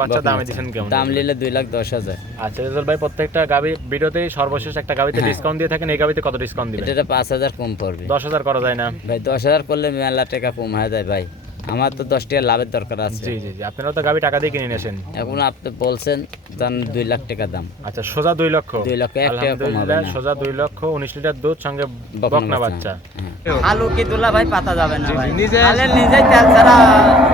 বাচ্চা দামে দিবেন কেমন? দাম নিলে 2,10,000। আচ্ছা রেজাল ভাই, প্রত্যেকটা গাবি ভিডিওতেই সর্বশেষ একটা গাবিতে ডিসকাউন্ট দিয়ে থাকেন, এই গাবিতে কত ডিসকাউন্ট দিবেন? এটা 5,000 কম পড়বে। 10,000 করা যায় না ভাই 10,000 করলে মেলা টাকা কম হয়ে যায় ভাই, আমার তো 10 টাকা লাভের দরকার আছে। জি জি জি, আপনারা তো গাবি টাকা দিয়ে কিনে নিয়েছেন। এখন আপনি বলছেন জান 2 লাখ টাকা দাম। আচ্ছা সোজা 2 লক্ষ। 2 লক্ষ 1 টাকা কম হবে না। সোজা 2 লক্ষ 19 লিটার দুধ সঙ্গে বকনা বাচ্চা। আলু কি তোলা ভাই পাতা যাবে না ভাই, নিজে- আলে নিজেই তেল ছাড়া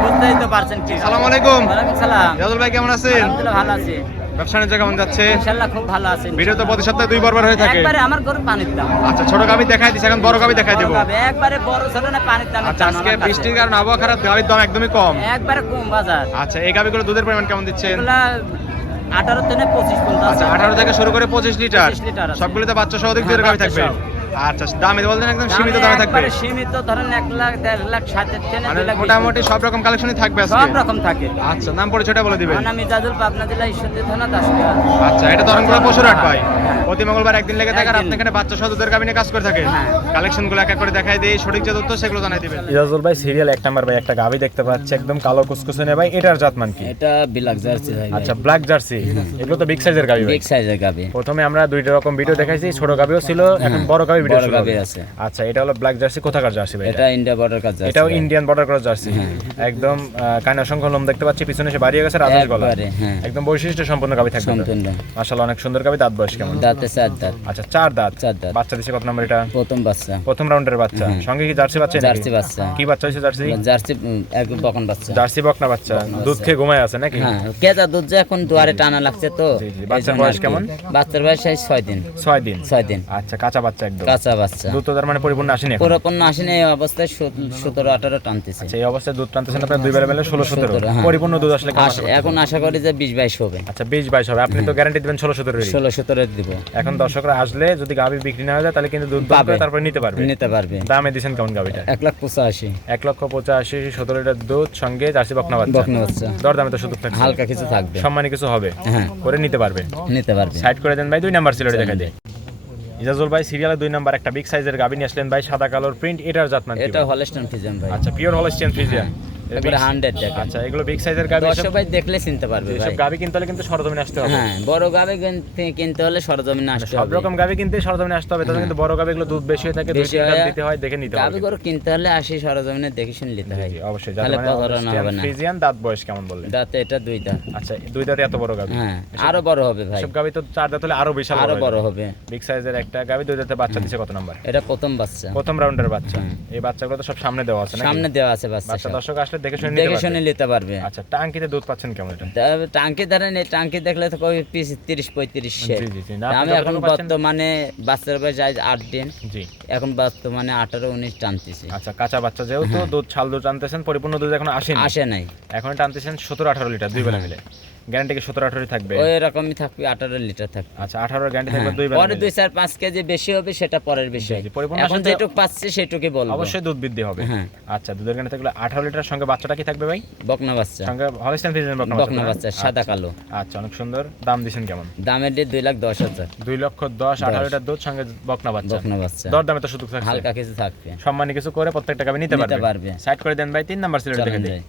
বুঝতেই তো পারছেন কি। আসসালামু আলাইকুম। ওয়ালাইকুম সালাম। রেজাল ভাই কেমন আছেন? আলহামদুলিল্লাহ ভালো আছি, ব্যবসা বাণিজ্য কেমন যাচ্ছে? ইনশাআল্লাহ খুব ভালো আছি। ভিডিও তো প্রতি সপ্তাহে 2 বার হয়ে থাকে। একবারে আমার গরু পানির দাম। আচ্ছা ছোট গাবি দেখাই দিছি, এখন বড় গাবি দেখাই দেব। বড় গাবে, একবারে বড় ছোট না পানির দাম। আচ্ছা আজকে বৃষ্টির কারণে আবহাওয়া খারাপ, গাবির দাম একদমই কম। একবারে কম বাজার। আচ্ছা এই গাবিগুলো দুধের পরিমাণ কেমন দিচ্ছেন? এগুলা 18 থেকে 25 পর্যন্ত আছে। আচ্ছা 18 থেকে শুরু করে 25 লিটার। 25 লিটার আছে। সবগুলোতে বাচ্চা সহ দুধের গাবি থাকবে। আচ্ছা দামে বলতেন একদম সীমিত দামে থাকবে। একবারে সীমিত, ধরেন 1 লাখ 1.5 লাখ 60 থেকে মানে 2 লাখ মোটামুটি সব রকম কালেকশনই থাকবে আজকে। সব রকম থাকে। আচ্ছা নাম পরিচয়টা বলে দিবেন। আমার নাম মিজাজুল, পাবনা জেলা ঈশ্বরদী থানা দাসপুর। আচ্ছা এটা তরঙ্গপুর পশুরহাট ভাই। হ্যাঁ। প্রতি মঙ্গলবার একদিন লেগে থাকে আর একদিন। আপনি এখানে বাচ্চা সহ দুধের গাবি নিয়ে কাজ করে থাকেন। হ্যাঁ। কালেকশনগুলো এক এক করে দেখাই দেই, সঠিক যে তথ্য সেগুলো জানাই দিবেন। রেজাল ভাই সিরিয়াল 1 নাম্বার ভাই একটা গাবি দেখতে পাচ্ছি, একদম কালো কুসকুসে ভাই, এটার জাতমান কি? এটা বিলাক জার্সি ভাই। আচ্ছা ব্ল্যাক জার্সি, এগুলো তো বিগ সাইজের গাবি ভাই। বিগ সাইজের গাবে। প্রথমে আমরা দুইটা রকম ভিডিও দেখাইছি, ছোট গাবিও ছিল, এখন বড় গাবি ভিডিও বড় শুরু গাবে হবে। আছে। আচ্ছা এটা হলো ব্ল্যাক জার্সি, কোথাকার জার্সি ভাই? এটা ইন্ডিয়া বর্ডার কাজ জার্সি। এটাও ইন্ডিয়ান বর্ডার ক্রস জার্সি, একদম কানে অসংখ্য লোম দেখতে পাচ্ছি, পিছনে এসে বাড়িয়ে গেছে রাজেশ গলা, একবারে, হ্যাঁ। একদম বৈশিষ্ট্য সম্পন্ন গাবি থাকবে। সম্পূর্ণ। মাশাআল্লাহ অনেক সুন্দর গাবি। দাঁত বয়স কেমন? দাঁতে 4 দাঁত। আচ্ছা 4 দাঁত। 4 দাঁত। বাচ্চা দিছে কত নম্বর এটা? প্রথম বাচ্চা। প্রথম রাউন্ডের বাচ্চা, সঙ্গে কি জার্সি বাচ্চা নাকি? জার্সি বাচ্চা। কি বাচ্চা হইছে জার্সি? জার্সি এক বকন বাচ্চা। জার্সি বকনা বাচ্চা, দুধ খেয়ে ঘুমায় আছে নাকি? হ্যাঁ, কেজা দুধ যে এখন দুয়ারে টানা লাগছে তো। জি, জি। বাচ্চার বয়স কেমন? বাচ্চার বয়স 6 দিন। 6 দিন। 6 দিন। আচ্ছা কাঁচা বাচ্চা একদম। কাঁচা বাচ্চা। দুধ তো তার মানে পরিপূর্ণ আসেনি এখন। পুরোপূর্ণ আসেনি, এই অবস্থায় 17-18 টানতেছে। আচ্ছা এই অবস্থায় দুধ টানতেছেন আপনার দুই বেলা বেলা 16-17। 17, হ্যাঁ। পরিপূর্ণ দুধ আসলে কেমন আশা করছেন? এখন আশা করি যে 20-22 হবে। আচ্ছা 20-22 হবে। আপনি তো গ্যারান্টি দিবেন 16-17 এর। 16-17 দিব। এখন দর্শকরা আসলে যদি গাবি বিক্রি না হয়ে যায় তাহলে কিন্তু দুধ পাবে, তারপর নিতে পারবে। নিতে পারবে। দামে দিবেন কেমন গাবিটা? 1,85,000। 1,85,000, 17 লিটার দুধ সঙ্গে জার্সি বকনা বাচ্চা। বকনা বাচ্চা। দর দামে তো সুযোগ থাকছে, হালকা কিছু থাকবে। সম্মানী কিছু হবে, হ্যাঁ। করে নিতে পারবে। নিতে পারবে। সাইড করে দেন ভাই, 2 নাম্বার সিলেটে দেখা যায়। ইজাজুল ভাই সিরিয়ালে 2 নাম্বার একটা বিগ সাইজের গাবি নিয়ে আসলেন ভাই, সাদা কালোর প্রিন্ট, এটার জাতমান কি? এটা হলস্টাইন ফ্রিজিয়ান ভাই। আচ্ছা পিওর হলস্টিয়ান ফ্রিজিয়ান। একবারে 100 টাকা। আচ্ছা এগুলো বিগ সাইজের গাবি, দর্শক ভাই দেখলে চিনতে পারবে এসব ভাই। গাবি কিনতে হলে কিন্তু সরজমিনে আসতে হবে। হ্যাঁ, বড় গাবে কিনতে হলে সরজমিনে আসতে সব হবে। রকম গাবি কিনতে সরজমিনে আসতে হবে, তাহলে কিন্তু বড় গাবি এগুলো দুধ বেশি হয়ে থাকে, 2 বেশি লিটার হয়। দিতে হয়, দেখে নিতে হবে। গাবে গরু কিনতে হলে আসি সরজমিনে দেখে শুনে নিতে হয়। জি অবশ্যই। তাহলে প্রতারণা হবে না। ফ্রিজিয়ান দাঁত বয়স কেমন বললেন? দাঁতে এটা 2 দাঁত। আচ্ছা 2 দাঁতে এত বড় গাবি? হ্যাঁ, আরো বড় হবে ভাই। সব গাবি তো 4 দাঁত হলে আরো বিশাল আরো বড় হবে। বিগ সাইজের একটা গাবি 2 দাঁতে বাচ্চা দিছে কত নাম্বার? এটা প্রথম বাচ্চা। প্রথম রাউন্ডের বাচ্চা। এই বাচ্চাগুলো তো সব সামনে দেওয়া আছে নাকি? সামনে দেওয়া আছে বাচ্চা বাচ্চা সব। দর্শক আসলে দেখে শুনে নিতে দেখে পারবে। শুনে নিতে পারবে। আচ্ছা টাঙ্কিতে দুধ পাচ্ছেন কেমন এটা? টাঙ্কি ধরেন, এই টাঙ্কি দেখলে তো কই পিস 30-35 শের। জি জি জি। না, আপনি আমি এখন যতটুকু পাচ্ছেন- বর্তমানে বাচ্চার বয়স 8 দিন, জি। এখন বর্তমানে 18-19 টানতেছি। আচ্ছা কাঁচা বাচ্চা যেহেতু দুধ ছাল দুধ টানতেছেন, পরিপূর্ণ দুধ এখন আসেনি। আসে নাই। এখন টানতেছেন 17-18 লিটার 2 বেলা মিলে। গ্যারান্টি কি 17-18 থাকবে? ওই রকমই থাকবে, 18 লিটার থাকবে। আচ্ছা 18 গ্যারান্টি থাকবে 2 বেলা পরে মিলে। 2-4-5 কেজি বেশি হবে, সেটা পরের বিষয়। জি, পরিপূর্ণ এখন আসলে- যেটুকু পাচ্ছি সেটুকুই বলবো। অবশ্যই দুধ বৃদ্ধি হবে। হ্যাঁ। আচ্ছা দুধের গ্যারান্টি থাকলে 18 লিটার, সঙ্গে বাচ্চাটা কি থাকবে ভাই? বকনা বাচ্চা। সঙ্গে হলস্টাইন ফ্রিজিয়ান বকনা বাচ্চা, সাদা কালো। আচ্ছা অনেক সুন্দর। দাম দিছেন কেমন? দামের দিয়ে 2,10,000। 2,10,000, 18 লিটার দুধ সঙ্গে বকনা বাচ্চা। বকনা বাচ্চা। দর দামে তো সুযোগ থাকছে, হালকা কিছু থাকবে। সম্মানী কিছু করে প্রত্যেকটা গাবি নিতে নিতে পারবে। পারবে। সাইড করে দেন ভাই, 3 নাম্বার সিলেটে দেখে চলেন দিই। যাই।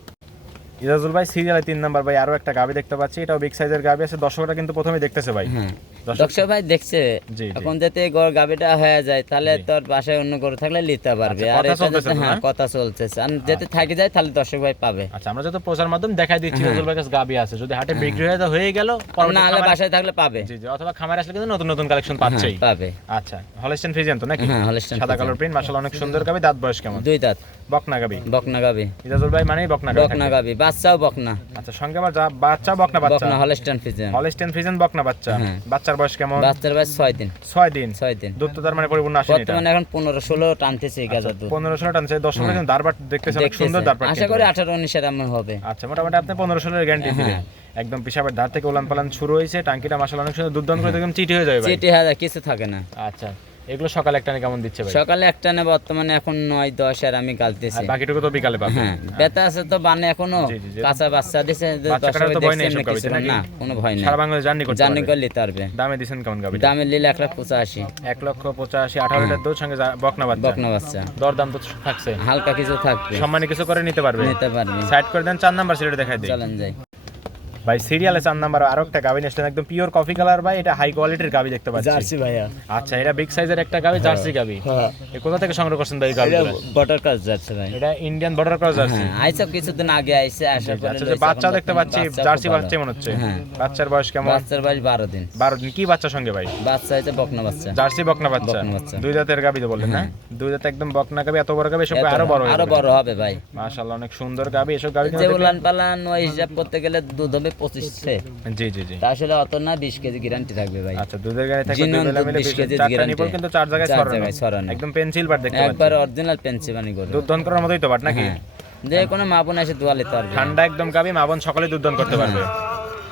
ইজাজুল ভাই সিরিয়ালে 3 নাম্বার ভাই আরো একটা গাবি দেখতে পাচ্ছি, এটাও বিগ সাইজের গাবি আছে। দর্শকরা কিন্তু প্রথমে দেখতেছে ভাই। হ্যাঁ, দর্শক- দর্শক ভাই দেখছে। জি, জি। এখন যাতে গাবিটা হয়ে যায়, তাহলে তোর বাসায় অন্য গরু থাকলে নিতে পারবে। আচ্ছা, আর কথা এটা চলতেছে যাতে, তো, হ্যাঁ না? কথা চলতেছে, আর যাতে থাকি যায় তাহলে দর্শক ভাই পাবে। আচ্ছা আমরা যত প্রচার মাধ্যম দেখাই দিচ্ছি ইজাজুল ভাই কাছে গাবি আছে, যদি হাটে বিক্রি হয়ে গেল না হলে বাসায় থাকলে পাবে। জি জি, অথবা খামারে আসলে কিন্তু নতুন নতুন কালেকশন পাচ্ছেই। হ্যাঁ, পাবে। আচ্ছা হলস্টাইন ফ্রিজিয়ান তো নাকি? হ্যাঁ, হলস্টাইন সাদা ফ্রিজিয়ান। কালার প্রিন্ট, মাশাআল্লাহ অনেক সুন্দর গাবি। দাঁত বয়স কেমন? 2 দাঁত। বকনা গাবি। বকনা গাবি। ইজাজুল ভাই মানেই বকনা গাবি বকনা থাকবে। গাবি, বাচ্চাও বকনা। আচ্ছা সঙ্গে আবার বাচ্চা বকনা বাচ্চা। বকনা হলস্টাইন ফ্রিজিয়ান। হলস্টাইন ফ্রিজিয়ান বকনা বাচ্চা। হ্যাঁ। বাচ্চার বয়স কেমন? বাচ্চার বয়স 6 দিন। 6 দিন। 6 দিন। দুধ তো তার মানে পরিপূর্ণ আসেনি এটা। বর্তমানে এখন 15-16 টানতেছে এই গাজার দুধ। 15-16 টানছে। দর্শকরা কিন্তু দারবাট দেখতেছে, অনেক সুন্দর দেখতেছে। দারবাট। আশা করি 18-19 এর এমন হবে। আচ্ছা মোটামুটি আপনি 15-16 এর গ্যারান্টি দিবেন। একদম পিসাবের ধার থেকে উলান পালান শুরু হয়েছে, টাঙ্কিটা মাশাআল্লাহ অনেক সুন্দর, দুধ দান করে একদম চিটি হয়ে যাবে ভাই। চিটি হাজার কিছু থাকে না। আচ্ছা এগুলো সকালে একটা কেমন দিচ্ছে ভাই? সকালে একটা না, বর্তমানে এখন 9-10 আর আমি আর গালতেছি। বাকিটুকু তো বিকালে পাবে। হ্যাঁ, বেতা আছে তো বানে এখনো। জি, জি, জি। কাঁচা বাচ্চা দিছে, বাচ্চা কাটার তো ভয় নেই দেখছেন সব গাবিতে নাকি? না, কোনো ভয় নেই। সারা বাংলাদেশ জার্নি করতে জার্নি পারবে। করে নিতে পারবে। দামে দিছেন কেমন গাবি? দামে নিলে 1,85,000। 1,85,000, 18 লিটার দুধ সঙ্গে বকনা বাচ্চা। বকনা বাচ্চা। দর দাম তো থাকছে, হালকা কিছু থাকবে। সম্মানী কিছু করে নিতে পারবে। নিতে পারবে। সাইড করে দেন, 4 নাম্বার সিলেটে দেখাই দিই। চলেন যাই। ভাই সিরিয়ালে 4 নাম্বার আরো একটা গাভী নিয়ে আসলেন, একদম পিওর কফি কালার ভাই, এটা হাই কোয়ালিটির গাভী দেখতে পাচ্ছি। জার্সি ভাইয়া। আচ্ছা, এটা বিগ সাইজের একটা গাভী, জার্সি গাভী। হ্যাঁ, এ কোথা থেকে সংগ্রহ করছেন ভাই এটা গাভীগুলো? বর্ডার ক্রস জার্সি ভাই। এটা ইন্ডিয়ান বর্ডার ক্রস জার্সি। হ্যাঁ, আইসা কিছুদিন আগে আইছে, আসার পরে আচ্ছা, যে বাচ্চা দেখতে পাচ্ছি জার্সি বাচ্চা মনে হচ্ছে। হ্যাঁ। বাচ্চার বয়স কেমন? বাচ্চার বয়স 12 দিন। 12 দিন। কি বাচ্চার সঙ্গে ভাই? বাচ্চা হইছে বকনা বাচ্চা। জার্সি বকনা বাচ্চা। বকনা বাচ্চা। দুই দাঁতের গাভী তো বললেন না? হ্যাঁ। দুই দাঁতে একদম বকনা গাভী, এত বড় গাভী, এসব আরো বড় আরো বড় হবে ভাই। মাশাআল্লাহ, অনেক সুন্দর গাভী। এসব গাভী যে উলান পালান ওই হিসাব করতে গেলে দুধ হবে 25 জি জি জি। তা আসলে অত না, 20 কেজি গ্যারান্টি থাকবে ভাই। আচ্ছা, দুধের গাড়ি থাকবে জিনন দুই বেলা দুধ মিলে 20 কেজি চারটা guarantee। নিপল কিন্তু 4 জায়গায় চার ছড়ানো। জায়গায় ছড়ানো। একদম পেন্সিল বার দেখতে পাচ্ছি। একবার অরিজিনাল পেন্সিবানি করে। দুধ দান করার মতোই তো বাট নাকি? হ্যাঁ। যে কোনো মা বোন এসে দোয়া নিতে পারবে। ঠান্ডা একদম গাভী, মা বোন সকলে দুধ দান করতে পারবে।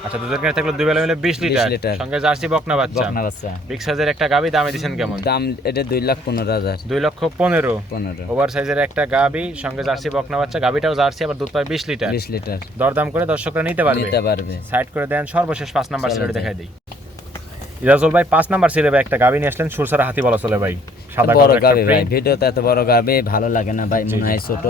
আচ্ছা, দুধের গাড়ি থাকলে দুই বেলা মিলে 20 লিটার, লিটার। সঙ্গে জার্সি বকনা বাচ্চা। বকনা বাচ্চা। বিগ সাইজের একটা গাভী, দামে দিবেন কেমন? দাম এটা 2,15,000। 2,15,000। 15 ওভার সাইজের একটা গাভী, সঙ্গে জার্সি বকনা বাচ্চা। গাভীটাও জার্সি, আবার দুধ পায় 20 লিটার। 20 লিটার দরদাম করে দর্শকরা নিতে পারবে। নিতে পারবে। সাইড করে দেন। সর্বশেষ 5 নাম্বার চলেন সিলেট যাই। দেখাই দিই। ইরাজুল ভাই 5 নাম্বার সিলেবে একটা গাভী নিয়ে আসলেন, সুরসারা হাতি বলা চলে ভাই। সাদা বড় কালার একটা গাবি ভাই, print। ভিডিওতে এত বড় গাবি ভালো লাগে না ভাই, মনে হয় ছোট।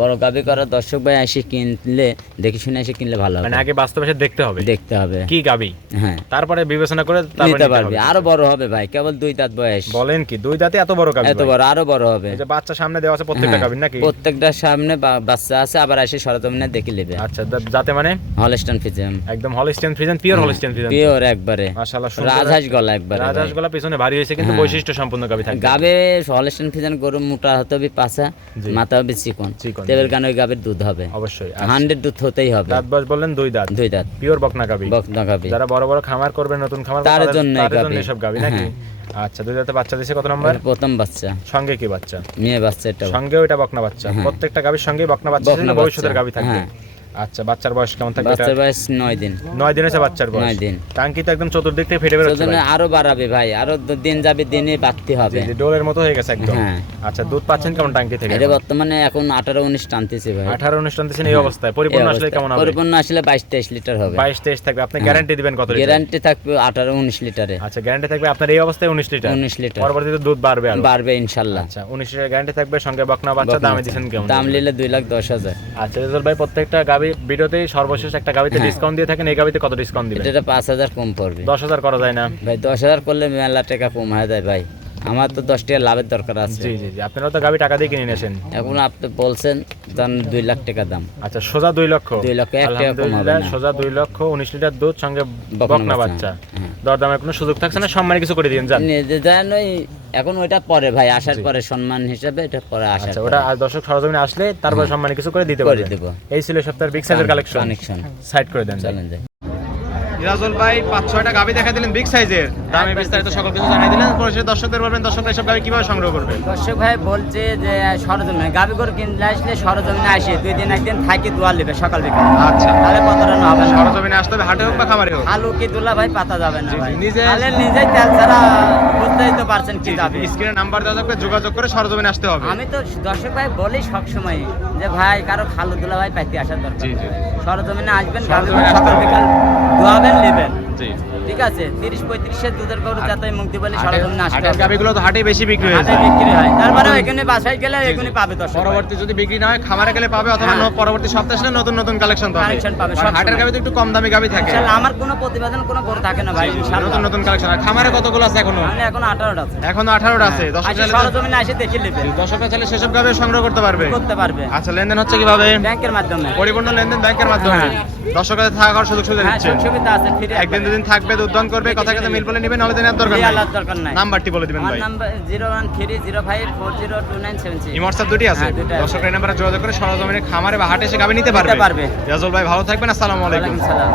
বড় গাবি করা দর্শক ভাই এসে কিনলে, দেখে শুনে এসে কিনলে ভালো হবে। মানে আগে বাস্তবে এসে দেখতে হবে দেখতে হবে কি গাভী, হ্যাঁ, তারপরে বিবেচনা করে তারপরে নিতে নিতে পারবি। হবে। আরো বড় হবে ভাই, কেবল 2 দাঁত বয়স। বলেন কি 2 দাঁতে এত বড় গাভী? এত বড়, আরো বড় হবে। এই যে বাচ্চা সামনে দেওয়া আছে প্রত্যেকটা হ্যাঁ, গাভীর নাকি? প্রত্যেকটার সামনে বাচ্চা আছে, আবার এসে সরজমিনে দেখে নেবে। আচ্ছা, যাতে মানে হলস্টাইন ফিজিয়াম, একদম Holstein Friesian, pure Holstein Friesian. Pure একবারে। মাশাআল্লাহ, সুন্দর। রাজহাঁস গলা একবারে। রাজহাঁস গলা পিছনে ভারী হয়েছে, কিন্তু হ্যাঁ। বৈশিষ্ট্য সম্পূর্ণ গাভী থাকবে। গাবে হলস্টাইন ফিজিয়ান গরু মোটা হতে হবে, পাছা, জি। মাথা হবে চিকন। চিকন, টেবিল কান ওই গাবের দুধ হবে অবশ্যই। 100 দুধ হতেই হবে। দাঁত বয়স বললেন 2 দাঁত, 2 দাঁত পিওর বকনা গাভী। বকনা গাবি। যারা বড় বড় খামার করবে, নতুন খামার তার করবে, জন্য এই তাদের গাভী। এসব গাভী নাকি? হ্যাঁ। আচ্ছা, 2 দাঁতে বাচ্চা দিয়েছে কত নম্বর? প্রথম বাচ্চা, সঙ্গে কি বাচ্চা? মেয়ে বাচ্চা। এটা সঙ্গেও এটা বকনা বাচ্চা। হ্যাঁ। প্রত্যেকটা গাভীর সঙ্গে বকনা বাচ্চা বকনা ছিল, ভবিষ্যতের বাচ্চা। গাভী থাকবে। হ্যাঁ। আচ্ছা, বাচ্চার বয়স কেমন থাকবে? বাচ্চার বয়স 9 দিন। 9 দিন হয়েছে বাচ্চার বয়স। 9 দিন। টাঙ্কি তো একদম চতুর্দিক থেকে ফেটে বেরোচ্ছে সেজন্য ভাই। আরো বাড়াবে ভাই, আরো দিন যাবে, দিনে বাড়তে হবে। জি, জি, ডোলের মতো হয়ে গেছে একদম। হ্যাঁ। আচ্ছা, দুধ পাচ্ছেন কেমন টাঙ্কি থেকে? এটা বর্তমানে এখন 18-19 টানতেছে ভাই। 18 অনুষ্ঠান দিচ্ছেন এই অবস্থায়, পরিপূর্ণ এই আসলে অবস্থায়। কেমন হবে? পরিপূর্ণ আসলে 22-23 লিটার হবে। 22-23 থাকবে। আপনি গ্যারান্টি দিবেন কত লিটার? গ্যারান্টি থাকবে 18-19 লিটারে। আচ্ছা, গ্যারান্টি থাকবে আপনার এই অবস্থায় 19 লিটার। 19 লিটার। পরবর্তীতে দুধ বাড়বে আরো। বাড়বে ইনশাআল্লাহ। আচ্ছা, 19 লিটার গ্যারান্টি থাকবে, সঙ্গে বকনা বাচ্চা। বকনা দামে বাচ্চা। দিবেন কেমন? দাম নিলে 2,10,000। আচ্ছা রেজাল ভাই, প্রত্যেকটা গাভী ভিডিওতেই সর্বশেষ একটা গাভীতে হ্যাঁ। ডিসকাউন্ট দিয়ে থাকেন, এই গাভীতে কত ডিসকাউন্ট দিবেন? এটা 5,000 কম পড়বে। 10,000 করা যায় না? ভাই 10,000 করলে মেলা টাকা কম হয়ে যায় ভাই, আমার তো 10 টাকা লাভের দরকার আছে। জি জি জি, আপনারা তো গাভী টাকা দিয়ে কিনে নিয়েছেন। এখন আপনি বলছেন জান 2 লাখ টাকা দাম। আচ্ছা, সোজা 2 লক্ষ। 2 লক্ষ, 1 টাকা কম হবে আলহামদুলিল্লাহ, না। সোজা 2 লক্ষ 19 লিটার দুধ, সঙ্গে বকনা বকনা বাচ্চা। হ্যাঁ। দরদামের কোনো সুযোগ থাকছে না, সম্মানে কিছু করে দিন যান। নিজে দেন ওই, এখন ওইটা পরে ভাই, আসার পরে সম্মান হিসাবে এটা পরে আসার আচ্ছা, পরে। ওটা আজ দর্শক সরজমিনে আসলে তারপর সম্মানে কিছু করে দিতে করে পারবেন। দেব। এই ছিল সপ্তাহের বিগ সাইজের কালেকশন। কানেকশন সাইড করে দেন। চলেন যাই। ইরাজুল ভাই 5-6টা গাভী দেখা দিলেন বিগ সাইজের, দামে বিস্তারিত সকল কিছু জানাই দিলেন। পরিশেষে দর্শকদের বলবেন দর্শকরা এসব গাভী কিভাবে সংগ্রহ করবে? দর্শক ভাই বলছে যে সরজমিনে গাবি করে কিনলে আসলে সরজমিনে আসে 2 দিন 1 দিন থাকি দোয়া নেবে সকাল বিকাল। আচ্ছা, তাহলে কতটা না হবে না। সরজমিনে আসতে হবে, হাটে হোক বা খামারে হোক। আলু কি দুলা ভাই পাতা যাবে না জি, জি, ভাই, নিজে- তাহলে নিজেই তেল ছাড়া বুঝতেই তো পারছেন কি যাবে। স্ক্রিনে নাম্বার দেওয়া থাকবে, যোগাযোগ করে সরজমিনে আসতে হবে। আমি তো দর্শক ভাই বলি সবসময় যে ভাই কারো খালু দুলা ভাই পাইতে আসার দরকার। জি, জি। সরজমিনে আসবেন, গাবি সরজমিনে করে আসতে সকাল হবে। বিকাল দোয়াবেন নেবেন। জি, ঠিক আছে, 30-35 দুধের গরু যাতে মুক্তি বলে সরজমিনে আসতে হাটের হবে। গাভীগুলো তো হাটেই বেশি বিক্রি হাটে হয়েছে। বিক্রি হয়, তারপরে এখানে বাসায় গেলে এখানে পাবে দর্শক ভাই। পরবর্তী যদি বিক্রি না হয় খামারে গেলে পাবে, অথবা হ্যাঁ। পরবর্তী সপ্তাহে আসলে নতুন নতুন কালেকশন পাবে। Collection পাবে আর সব হাটের সময়। গাভী তো একটু কম দামি গাভী থাকে। ইনশাআল্লাহ আমার কোনো প্রতিবেদন কোনো গরু থাকে না ভাই, ইনশাআল্লাহ। নতুন নতুন কালেকশন। আর খামারে কতগুলো আছে এখনো? আমি এখন 18টা আছে। এখনো 18টা আছে। দর্শক চাইলে সরজমিনে এসে দেখে নেবে, দর্শকরা চাইলে সেসব গাভী সংগ্রহ করতে পারবে। করতে পারবে। আচ্ছা, লেনদেন হচ্ছে কিভাবে? ব্যাংকের মাধ্যমে। পরিপূর্ণ লেনদেন ব্যাংকের মাধ্যমে। হ্যাঁ। দর্শকদের থাকার সুযোগ সুবিধা হ্যাঁ, দিচ্ছেন। সুবিধা আছে, ফ্রি। একদিন দুদিন থাকবে, দুধদান করবে, কথা কথা মিল বলে নেবেন, নাহলে দেওয়ার দরকার নাই। আলাদা দরকার নাই। নাম্বারটি বলে দিবেন আমার ভাই। নাম্বার 01305402976। এই হোয়াটসঅ্যাপ দুটি আছে। হ্যাঁ, দুটো আছে। দর্শকরা এই নাম্বারে যোগাযোগ করে সরজমিনে খামারে বা হাটে এসে গাভী নিতে নিতে পারবে। পারবে। রাজুল ভাই ভালো থাকবেন, আসসালামু আলাইকুম। ওয়ালাইকুম সালাম।